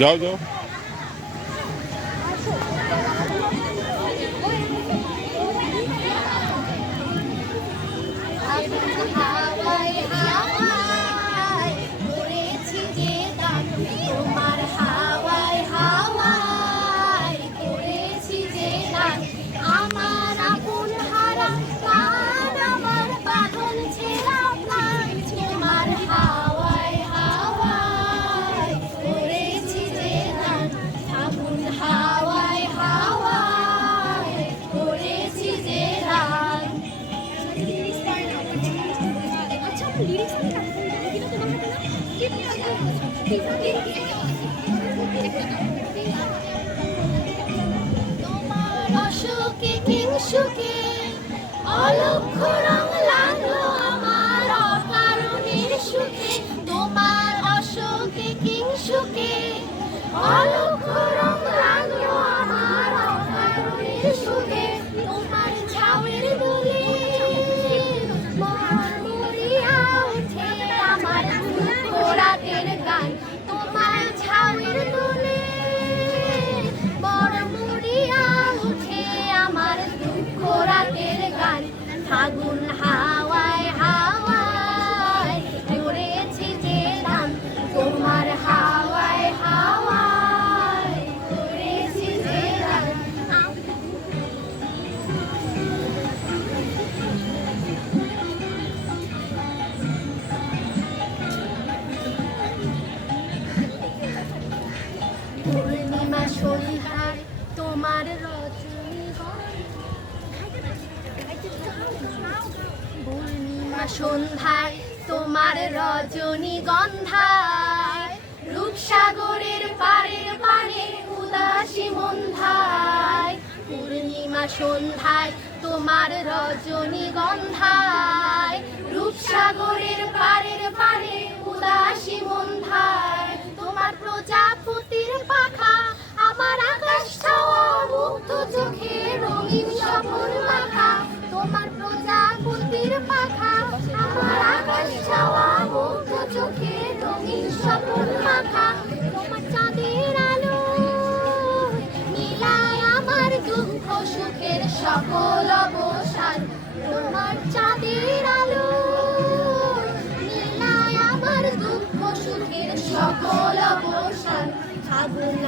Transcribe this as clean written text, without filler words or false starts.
যাও যাও। অসুখে কিংসুখে অলক্ষ্য রং লাগলো আমার অকারণের সুখে। তোমার অসুখে কিংসুখে অলক্ষ্য রং লাগলো আমার অকারণের সুখে। তোমার ঝাউয়ের দোলে মন মরিয়া ওঠে আমার দুঃখ রাতের গান। তোমার ঝাউয়ের দোলে রাতের গান। ফাগুন হাওয়ায় হাওয়ায় করেছি যে দান। তোমার হাওয়ায় হাওয়ায় করেছি যে দান। পূর্ণিমা সন্ধ্যায় তোমার পূর্ণিমা সন্ধ্যায় তোমার রজনীগন্ধায় রূপসাগরের পারের পানে উদাসী মন্ধায়। পূর্ণিমা সন্ধ্যায় তোমার রজনীগন্ধায় রূপসাগরের পারের পানে উদাসী মন্ধায়। তোমার প্রজাপতির পাখা আমার আকাশ ছাওয়া মুগ্ধ চোখে রঙিন স্বপন মাখা। তোমার প্রজাপতির পাখা আমার আকাশ ছাওয়া মুগ্ধ চোখে রঙিন স্বপন মাখা। তোমার চাঁদের আলো নীলায় আমার দুঃখ সুখের সকল অবসান। তোমার চাঁদের আলো নীলায় আমার দুঃখ সুখের সকল অবসান। ফাগুন